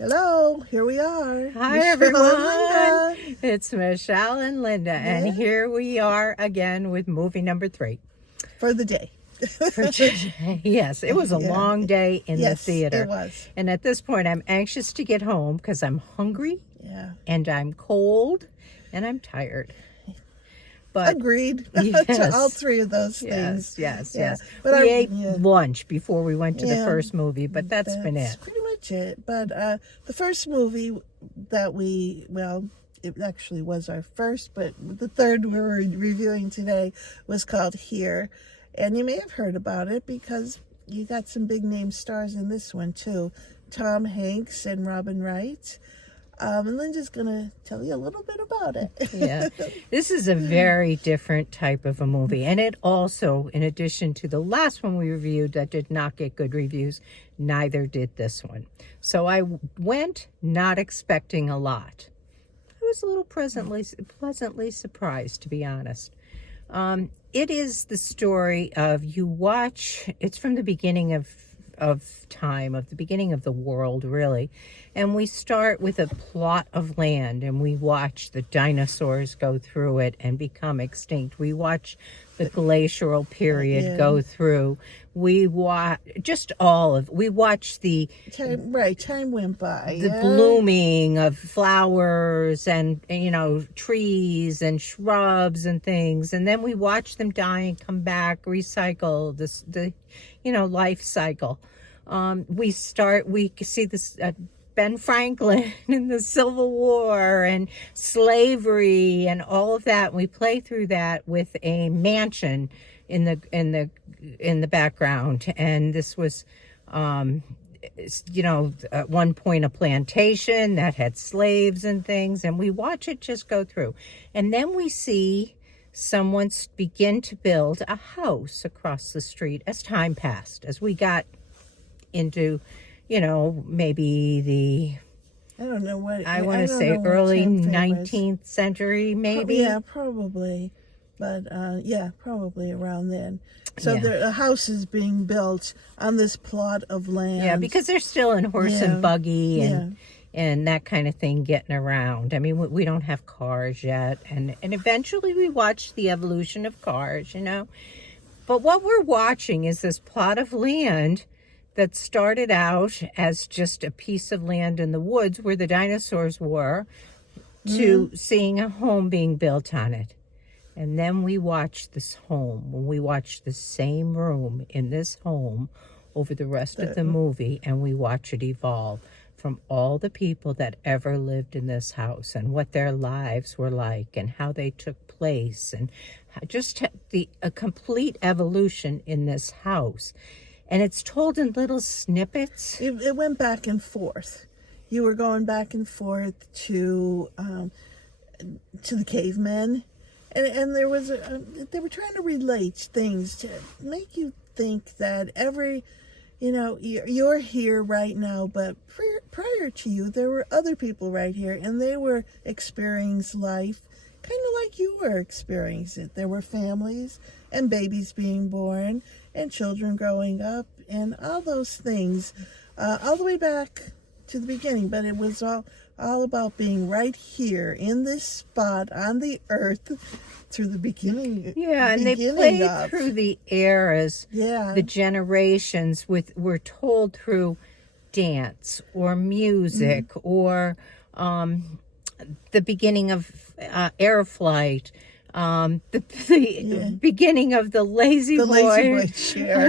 Hello, here we are. Hi, Michelle everyone. and Linda. It's Michelle and Linda, and Yeah. here we are again with movie number 3 For the day. for today. Yes, it was a Yeah. long day in the Yes, theater. it was. And at this point, I'm anxious to get home because I'm hungry Yeah. and I'm cold and I'm tired. But Agreed Yes. to all three of those yes, things. yes, Yeah. yes. But We ate yeah. lunch before we went to the Yeah. first movie, but that's been it. pretty much it. But the first movie that it actually was our first, but the third we were reviewing today was called Here. And you may have heard about it because you got some big name stars in this one too. Tom Hanks and Robin Wright. And Linda's going to tell you a little bit about it. Yeah, this is a very different type of a movie, and it also, in addition to the last one we reviewed that did not get good reviews, neither did this one. So I went not expecting a lot. I was a little pleasantly surprised, to be honest. It is the story of it's from the beginning of time, of the beginning of the world, really. And we start with a plot of land and we watch the dinosaurs go through it and become extinct. We watch the glacial period go through. We watch the Time went by. the blooming of flowers and trees and shrubs and things, and then we watch them die and come back, recycle the life cycle. We see this Ben Franklin and the Civil War and slavery and all of that. We play through that with a mansion in the background, and this was at one point a plantation that had slaves and things, and we watch it just go through. And then we see someone begin to build a house across the street as time passed, as we got into, maybe I don't know what I want to say early 19th century, maybe. Yeah, probably. But probably around then. So a house is being built on this plot of land. Yeah, because they're still in horse and buggy and that kind of thing getting around. I mean, we don't have cars yet. And eventually we watch the evolution of cars, But what we're watching is this plot of land that started out as just a piece of land in the woods where the dinosaurs were, to seeing a home being built on it. And then we watch this home, when we watch the same room in this home over the rest of the movie, and we watch it evolve from all the people that ever lived in this house and what their lives were like and how they took place, and just a complete evolution in this house. And it's told in little snippets. It went back and forth. You were going back and forth to the cavemen. And there was they were trying to relate things to make you think that you're here right now, but prior to you, there were other people right here, and they were experiencing life kind of like you were experiencing it. There were families and babies being born and children growing up and all those things, all the way back to the beginning. But it was all about being right here in this spot on the earth through the beginning. Yeah, and they played through the eras, the generations. We're told through dance or music or the beginning of air flight, the beginning of the Lazy Boy Cher.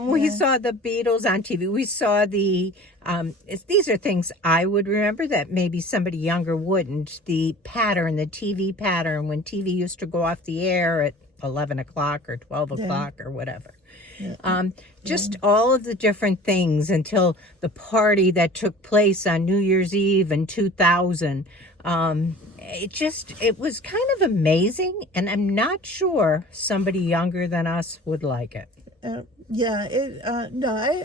We saw the Beatles on TV. We saw these are things I would remember that maybe somebody younger wouldn't. The pattern, the TV pattern, when TV used to go off the air at 11 o'clock or 12 o'clock or whatever. Just all of the different things until the party that took place on New Year's Eve in 2000. It was kind of amazing, and I'm not sure somebody younger than us would like it. I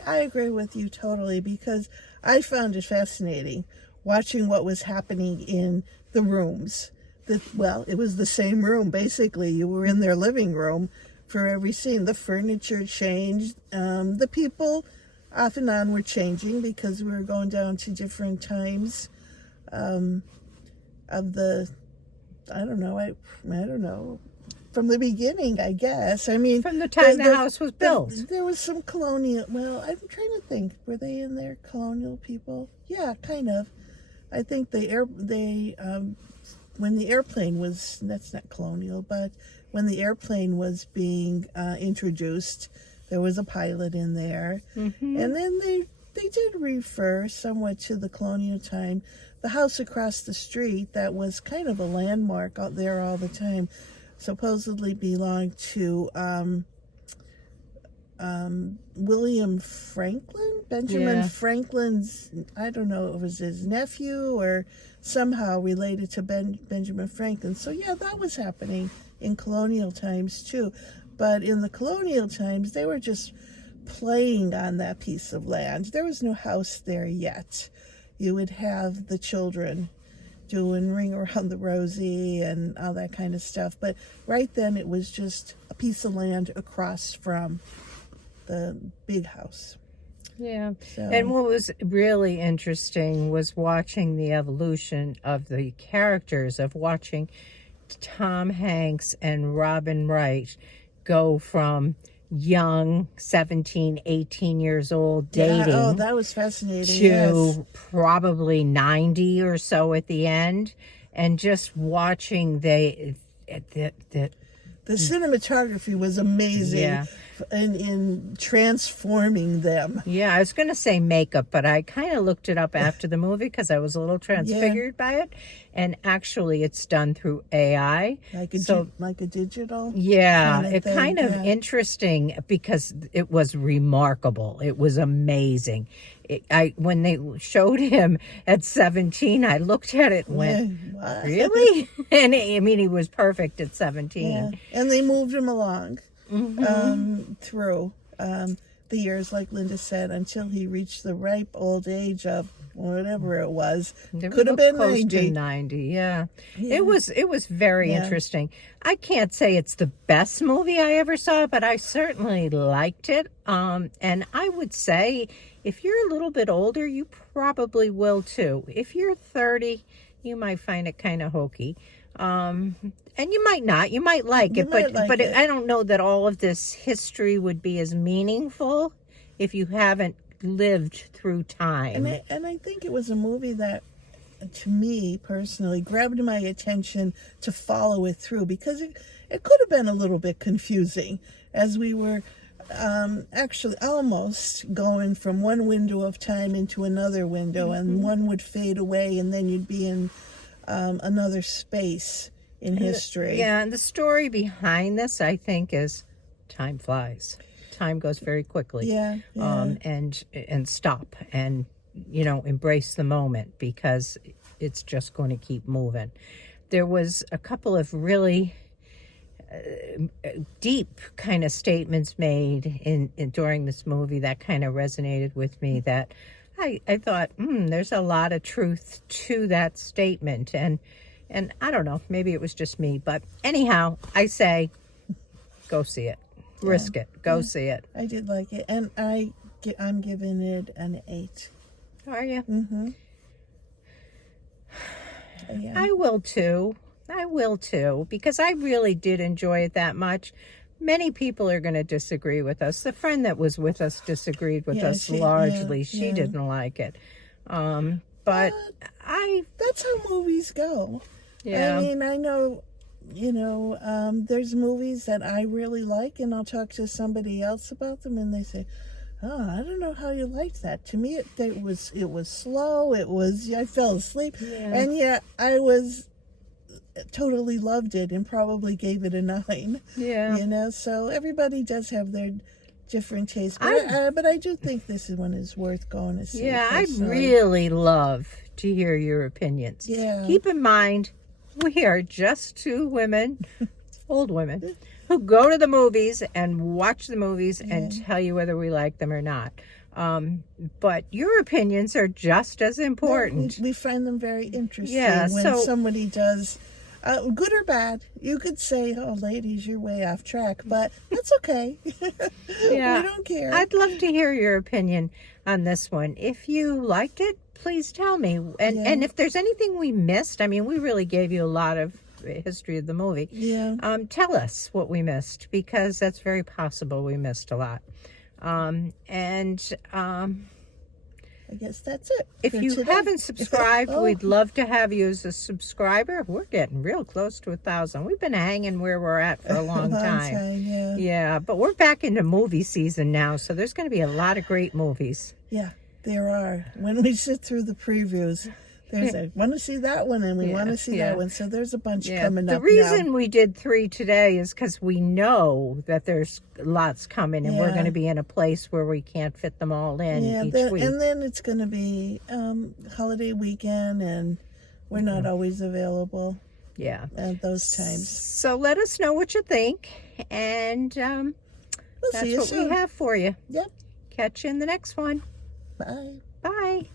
agree with you totally, because I found it fascinating watching what was happening in the rooms. It was the same room, basically. You were in their living room for every scene. The furniture changed. The people off and on were changing because we were going down to different times of the, I don't know, from the beginning, I guess. I mean, From the time the house was built. There was some colonial, well, I'm trying to think, were they in there colonial people? Yeah, kind of. I think when the airplane was, that's not colonial, but when the airplane was being introduced, there was a pilot in there. Mm-hmm. And then they did refer somewhat to the colonial time. The house across the street that was kind of a landmark out there all the time supposedly belonged to William Franklin? Benjamin Franklin's, I don't know, it was his nephew or somehow related to Benjamin Franklin. So yeah, that was happening in colonial times too. But in the colonial times, they were just playing on that piece of land. There was no house there yet. You would have the children doing Ring Around the Rosie and all that kind of stuff. But right then, it was just a piece of land across from the big house. Yeah. So, And what was really interesting was watching the evolution of the characters, of watching Tom Hanks and Robin Wright go from young 17, 18 years old dating that was fascinating. to Yes. probably 90 or so at the end, and just watching the The cinematography was amazing in transforming them. Yeah, I was going to say makeup, but I kind of looked it up after the movie because I was a little transfigured by it. And actually, it's done through AI. Like a digital? Yeah, kind of thing, kind of interesting because it was remarkable. It was amazing. When they showed him at 17, I looked at it and went, What? really? And he was perfect at 17. Yeah. And they moved him along through the years, like Linda said, until he reached the ripe old age of whatever it was. Could have been close 90. to 90. Yeah. It was very interesting. I can't say it's the best movie I ever saw, but I certainly liked it. And I would say if you're a little bit older, you probably will too. If you're 30, you might find it kind of hokey. And you might not. You might like it, but I don't know that all of this history would be as meaningful if you haven't lived through time. And I think it was a movie that, to me personally, grabbed my attention to follow it through, because it could have been a little bit confusing as we were actually almost going from one window of time into another window, and one would fade away and then you'd be in another space in history. Yeah, and the story behind this, I think, is time flies. Time goes very quickly. Yeah. And stop and, embrace the moment, because it's just going to keep moving. There was a couple of really deep kind of statements made in during this movie that kind of resonated with me, that I thought, there's a lot of truth to that statement. And I don't know, maybe it was just me, but anyhow, I say, go see it. Risk it. Go see it. I did like it, and I'm giving it an 8. Are you? Mm-hmm. I will too, because I really did enjoy it that much. Many people are going to disagree with us. The friend that was with us disagreed with us largely. She didn't like it. But that's how movies go. Yeah. I mean, I know, there's movies that I really like, and I'll talk to somebody else about them, and they say, "Oh, I don't know how you liked that." To me, it was slow. I fell asleep, and yet I totally loved it and probably gave it a 9. Yeah. So everybody does have their different tastes, but I do think this one is worth going to see. Yeah, I'd really love to hear your opinions. Yeah. Keep in mind, we are just 2 women, old women, who go to the movies and watch the movies and tell you whether we like them or not. But your opinions are just as important. We find them very interesting when somebody does, good or bad. You could say, "Oh, ladies, you're way off track," but that's okay. Yeah, we don't care. I'd love to hear your opinion. on this one. If you liked it, please tell me. And Yeah. and if there's anything we missed, I mean, we really gave you a lot of history of the movie. Yeah. Tell us what we missed, because that's very possible we missed a lot. I guess that's it. If for you today. haven't subscribed, Oh, we'd love to have you as a subscriber. We're getting real close to 1,000. We've been hanging where we're at for a long time. Yeah. Yeah, but we're back into movie season now, so there's going to be a lot of great movies. Yeah, there are. When we sit through the previews, there's a want to see that one and we want to see that one. So there's a bunch coming The up reason now. we did 3 today is because we know that there's lots coming, and we're Yeah. going to be in a place where we can't fit them all in Yeah, each week. and then it's going to be holiday weekend, and we're not always available Yeah. at those times. So let us know what you think, and We'll see that's you what soon. we have for you. Yep. Catch you in the next one. Bye. Bye.